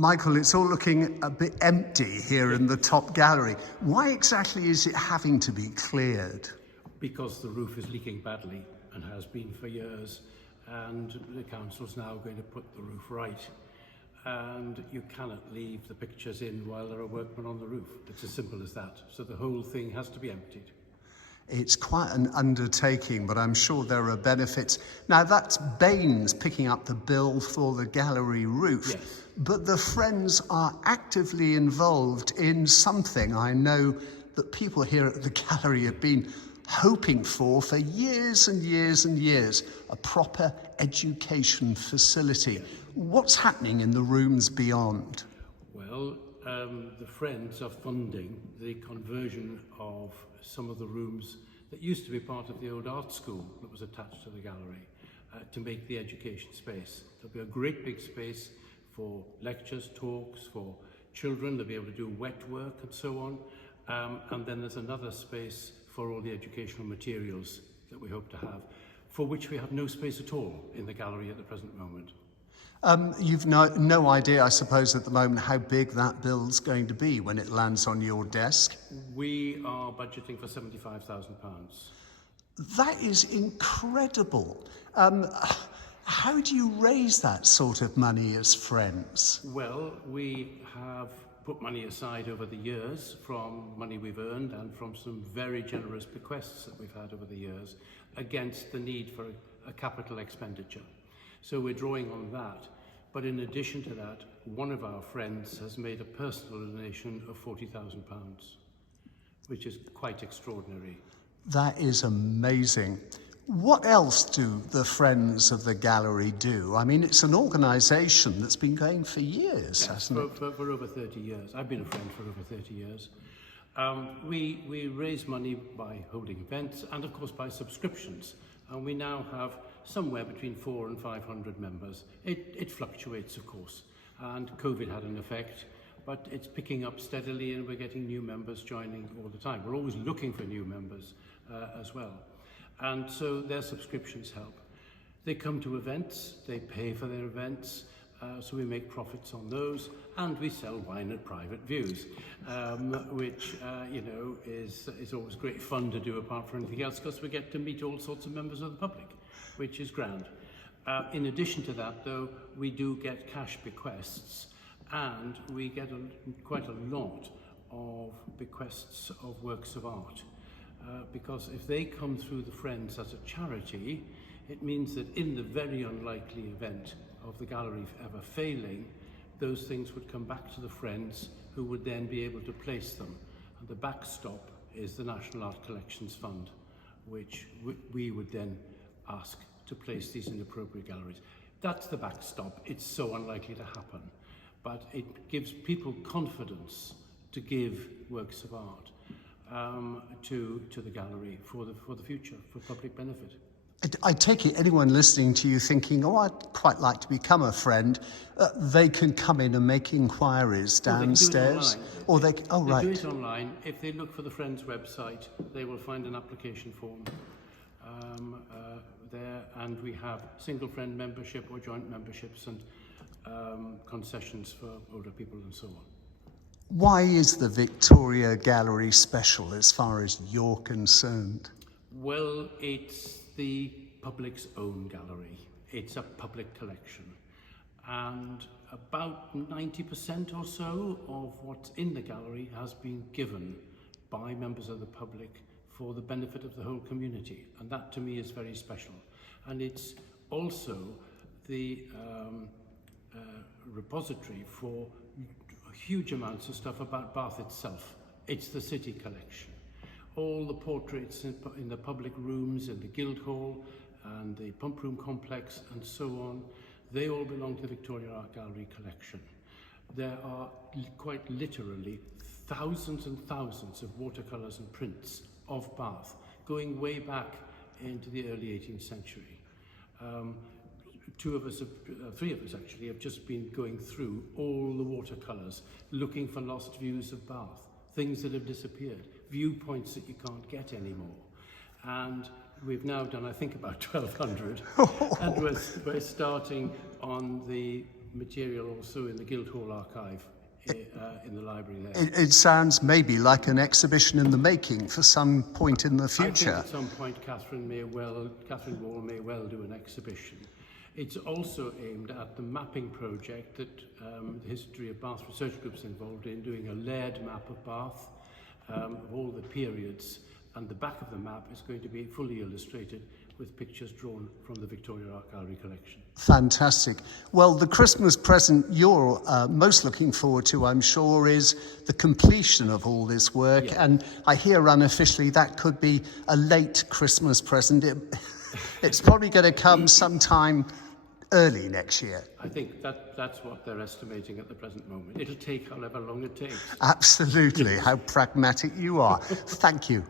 Michael, it's all looking a bit empty here in the top gallery. Why exactly is it having to be cleared? Because the roof is leaking badly and has been for years, and the council's now going to put the roof right. And you cannot leave the pictures in while there are workmen on the roof. It's as simple as that. So the whole thing has to be emptied. It's quite an undertaking, but I'm sure there are benefits. Now, that's B&NES picking up the bill for the gallery roof. Yes. But the Friends are actively involved in something I know that people here at the gallery have been hoping for years and years and years, a proper education facility. What's happening in the rooms beyond? Well, the Friends are funding the conversion of some of the rooms that used to be part of the old art school that was attached to the gallery to make the education space. There'll be a great big space for lectures, talks, for children. They'll be able to do wet work and so on. And then there's another space for all the educational materials that we hope to have, for which we have no space at all in the gallery at the present moment. You've no idea, I suppose, at the moment how big that bill's going to be when it lands on your desk? We are budgeting for £75,000. That is incredible. How do you raise that sort of money as Friends? Well, we have put money aside over the years from money we've earned and from some very generous bequests that we've had over the years against the need for a capital expenditure. So we're drawing on that. But in addition to that, one of our friends has made a personal donation of £40,000, which is quite extraordinary. That is amazing. What else do the Friends of the Gallery do? I mean, it's an organisation that's been going for years, hasn't it? For over 30 years. I've been a friend for over 30 years. We raise money by holding events and, of course, by subscriptions. And we now have somewhere between 400 and 500 members. It fluctuates, of course, and COVID had an effect, but it's picking up steadily and we're getting new members joining all the time. We're always looking for new members as well. And so their subscriptions help. They come to events, they pay for their events, so we make profits on those, and we sell wine at private views, which is always great fun to do apart from anything else, because we get to meet all sorts of members of the public, which is grand. In addition to that, though, we do get cash bequests, and we get quite a lot of bequests of works of art, because if they come through the Friends as a charity, it means that in the very unlikely event of the gallery ever failing, those things would come back to the Friends, who would then be able to place them. And the backstop is the National Art Collections Fund, which we would then ask to place these in appropriate galleries. That's the backstop. It's so unlikely to happen, but it gives people confidence to give works of art to the gallery for the future, for public benefit. I take it anyone listening to you thinking, oh, I'd quite like to become a friend, they can come in and make inquiries downstairs? Or they can do it online. They do it online. If they look for the Friends website, they will find an application form there, and we have single friend membership or joint memberships and concessions for older people and so on. Why is the Victoria Gallery special as far as you're concerned? Well, it's the public's own gallery. It's a public collection, and about 90% or so of what's in the gallery has been given by members of the public for the benefit of the whole community, and that to me is very special. And it's also the repository for huge amounts of stuff about Bath itself. It's the city collection. All the portraits in the public rooms, in the Guildhall and the Pump Room Complex and so on, they all belong to the Victoria Art Gallery collection. There are quite literally thousands and thousands of watercolours and prints of Bath, going way back into the early 18th century. Three of us actually have just been going through all the watercolours, looking for lost views of Bath, things that have disappeared, viewpoints that you can't get anymore. And we've now done, I think, about 1,200. And we're starting on the material also in the Guildhall archive in the library there. It sounds maybe like an exhibition in the making for some point in the I future. think at some point Catherine Wall may well do an exhibition. It's also aimed at the mapping project that the History of Bath Research Group's involved in, doing a layered map of Bath, of all the periods, and the back of the map is going to be fully illustrated with pictures drawn from the Victoria Art Gallery collection. Fantastic. Well, the Christmas present you're most looking forward to, I'm sure, is the completion of all this work. Yes. And I hear unofficially that could be a late Christmas present. It's probably going to come sometime early next year. I think that's what they're estimating at the present moment. It'll take however long it takes. Absolutely. How pragmatic you are. Thank you.